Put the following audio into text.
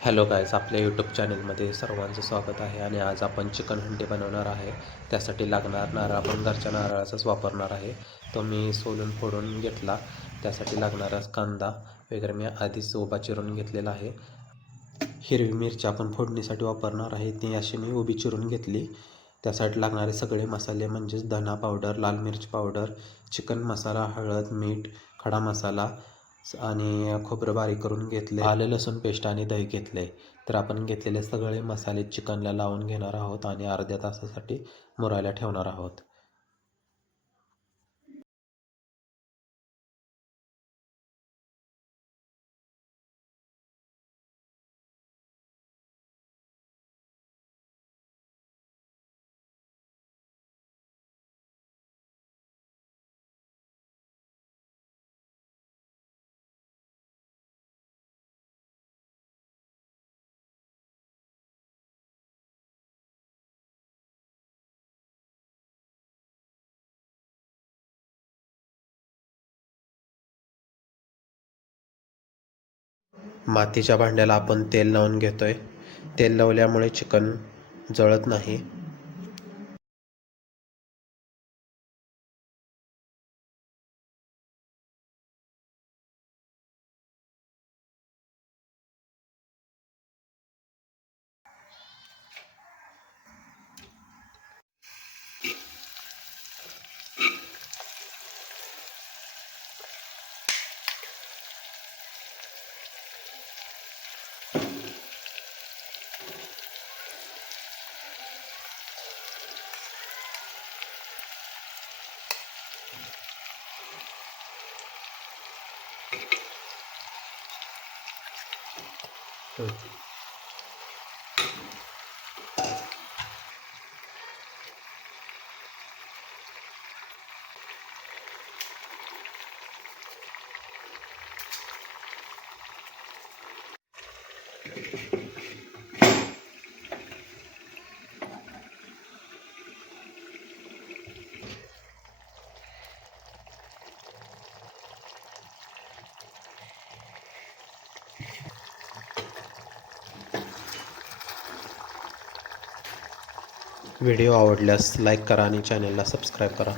Hello guys, आपल्या YouTube चॅनलमध्ये सर्वांचं स्वागत आहे. आणि आज आपण चिकन हंडी बनवणार आहे. त्यासाठी लागणार नारळ आपण घरच्या नारळाचाच वापरणार आहे. तो मी सोलून फोडून घेतला. त्यासाठी लागणारा कांदा वगैरे मी आधीच उभा चिरून घेतलेला आहे. हिरवी मिरची आपण फोडणीसाठी वापरणार आहे, ती अशी मी उभी चिरून घेतली. त्यासाठी लागणारे सगळे मसाले म्हणजेच धना पावडर, लाल मिरची पावडर, चिकन मसाला, हळद, मीठ, खडा मसाला आणि खोबरं बारीक करून घेतले, आले लसूण पेस्ट आणि दही घेतले. तर आपण घेतलेले सगळे मसाले चिकनला लावून घेणार आहोत आणि अर्ध्या तासासाठी मुरायला ठेवणार आहोत. मातीच्या भांड्याला आपण तेल लावून घेतोय. तेल लावल्यामुळे चिकन जळत नाही. व्हिडिओ आवडल्यास लाईक करा आणि चॅनलला सबस्क्राईब करा.